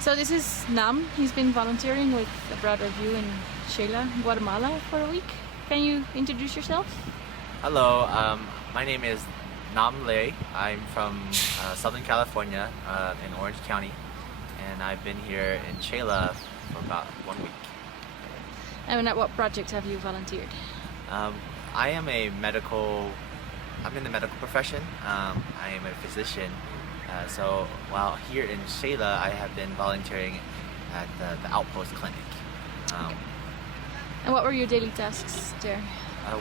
So this is Nam. He's been volunteering with A Broad Review in Xela, Guatemala for a week. Can you introduce yourself? Hello, my name is Nam Le. I'm from Southern California in Orange County, and I've been here in Xela for about 1 week. And at what projects have you volunteered? I'm in the medical profession. I am a physician. So while here in Xela, I have been volunteering at the Outpost Clinic. And what were your daily tasks there?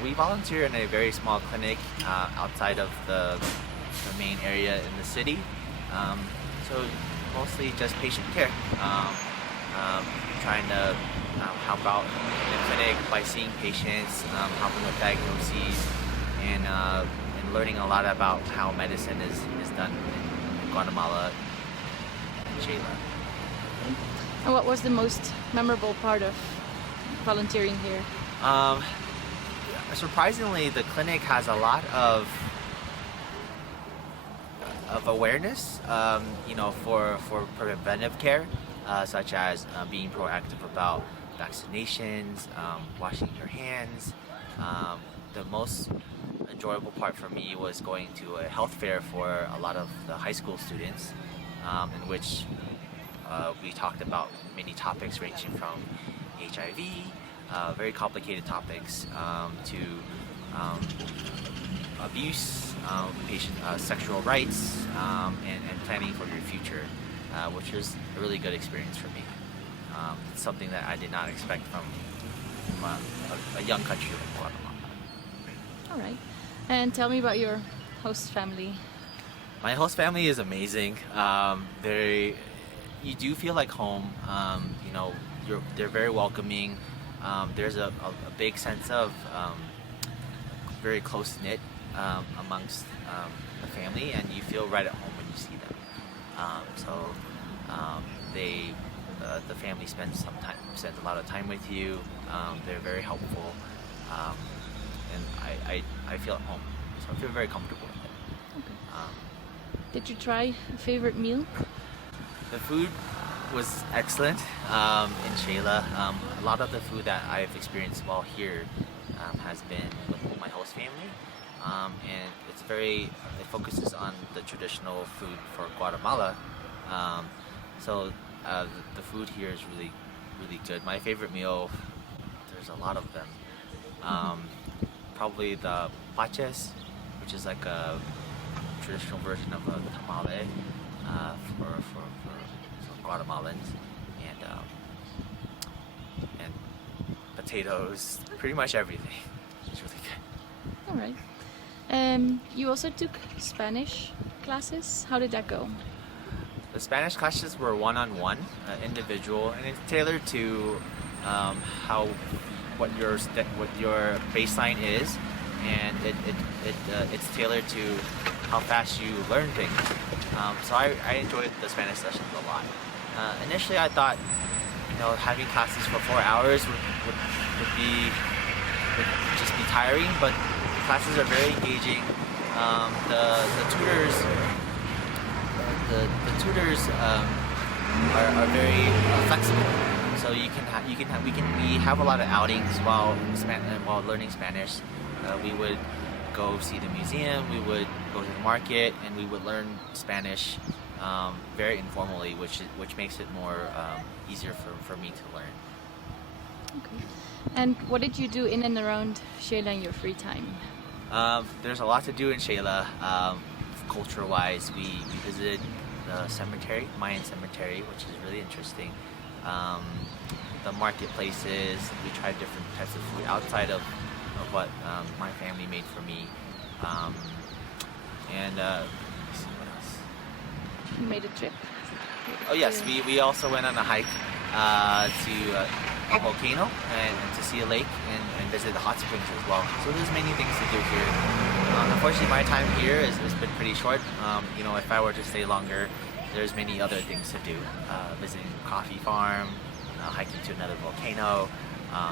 We volunteer in a very small clinic outside of the main area in the city. So mostly just patient care. Trying to help out in the clinic by seeing patients, helping with diagnoses, and learning a lot about how medicine is done in Guatemala and Xela. And what was the most memorable part of volunteering here? Surprisingly, the clinic has a lot of awareness, for preventive care, such as being proactive about vaccinations, washing your hands. The most enjoyable part for me was going to a health fair for a lot of the high school students, in which we talked about many topics ranging from HIV, very complicated topics, to abuse, patient sexual rights, and planning for your future, which was a really good experience for me. It's something that I did not expect from a young country like Guatemala. All right. And tell me about your host family. My host family is amazing. You do feel like home. They're very welcoming. There's a big sense of very close knit amongst the family, and you feel right at home when you see them. The family spends a lot of time with you. They're very helpful, and I feel at home, so I feel very comfortable with it. Okay. Did you try a favorite meal? The food was excellent in Xela. A lot of the food that I've experienced while here has been with my host family, and it focuses on the traditional food for Guatemala. So the food here is really, really good. My favorite meal, there's a lot of them. Probably the paches, which is like a traditional version of a tamale for Guatemalans, and potatoes, pretty much everything. It's really good. All right. You also took Spanish classes. How did that go? The Spanish classes were one-on-one, individual, and it's tailored to what your baseline is, and it's tailored to how fast you learn things. So I enjoyed the Spanish sessions a lot. Initially, I thought, having classes for 4 hours would just be tiring, but the classes are very engaging. The tutors are very flexible, so we have a lot of outings while learning Spanish. We would go see the museum, we would go to the market, and we would learn Spanish very informally, which makes it more easier for me to learn. Okay. And what did you do in and around Xela in your free time? There's a lot to do in Xela. Culture-wise, we visited the cemetery, Mayan cemetery, which is really interesting. The marketplaces, we tried different types of food outside of what my family made for me. Let's see what else. You made a trip? Oh yes, we also went on a hike to a volcano and to see a lake and visit the hot springs as well. So there's many things to do here. Unfortunately, my time here has been pretty short. If I were to stay longer, there's many other things to do. Visiting a coffee farm, hiking to another volcano,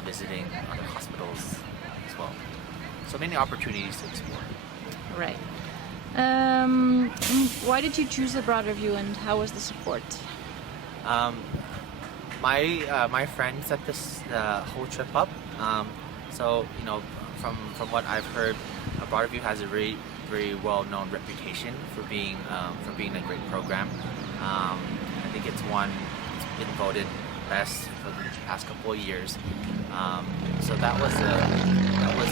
visiting other hospitals as well. So many opportunities to explore. Right. Why did you choose A Broad Review, and how was the support? Um, my friend set this whole trip up. So from what I've heard, Broaderview has a very well known reputation for being a great program. I think it's been voted best for the past couple of years. So that was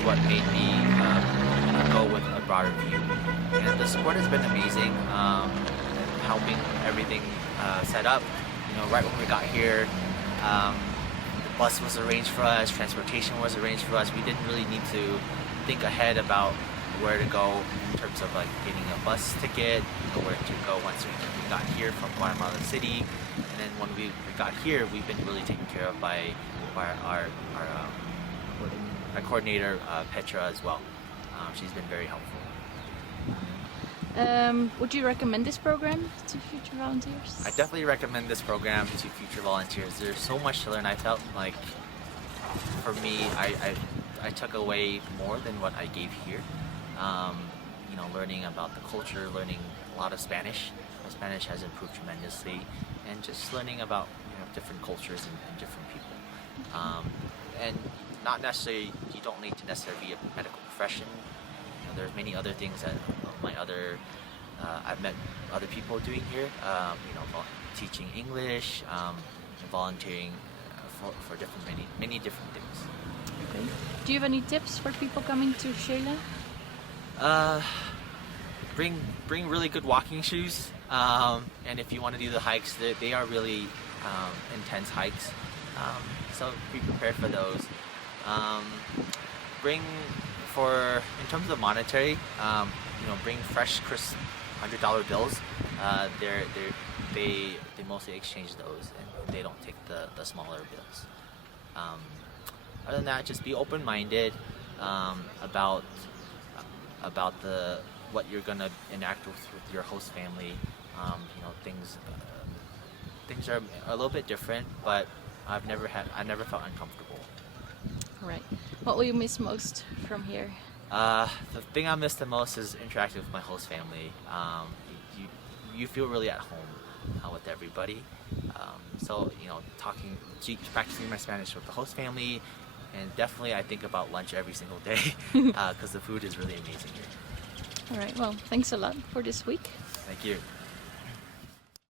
what made me go with a broader view. And the support has been amazing, helping everything set up. Right when we got here, the bus was arranged for us, transportation was arranged for us. We didn't really need to think ahead about where to go in terms of like getting a bus ticket, where to go once we got here from Guatemala City. And then when we got here, we've been really taken care of by our coordinator Petra as well. She's been very helpful. Would you recommend this program to future volunteers? I definitely recommend this program to future volunteers. There's so much to learn. I felt like for me, I took away more than what I gave here. Learning about the culture, learning a lot of Spanish. My Spanish has improved tremendously, and just learning about different cultures and different people. And not necessarily, you don't need to necessarily be a medical profession. There's many other things that I've met other people doing here. Teaching English, volunteering for many different things. Okay. Do you have any tips for people coming to Sheila? Bring really good walking shoes, and if you want to do the hikes, they are really intense hikes. So be prepared for those. In terms of monetary, bring fresh, crisp $100 bills. They mostly exchange those, and they don't take the smaller bills. Other than that, just be open-minded about what you're gonna enact with your host family. Things are a little bit different, but I never felt uncomfortable. All right. What will you miss most from here? The thing I miss the most is interacting with my host family. You feel really at home with everybody. Practicing my Spanish with the host family, and definitely I think about lunch every single day because the food is really amazing here. All right. Well, thanks a lot for this week. Thank you.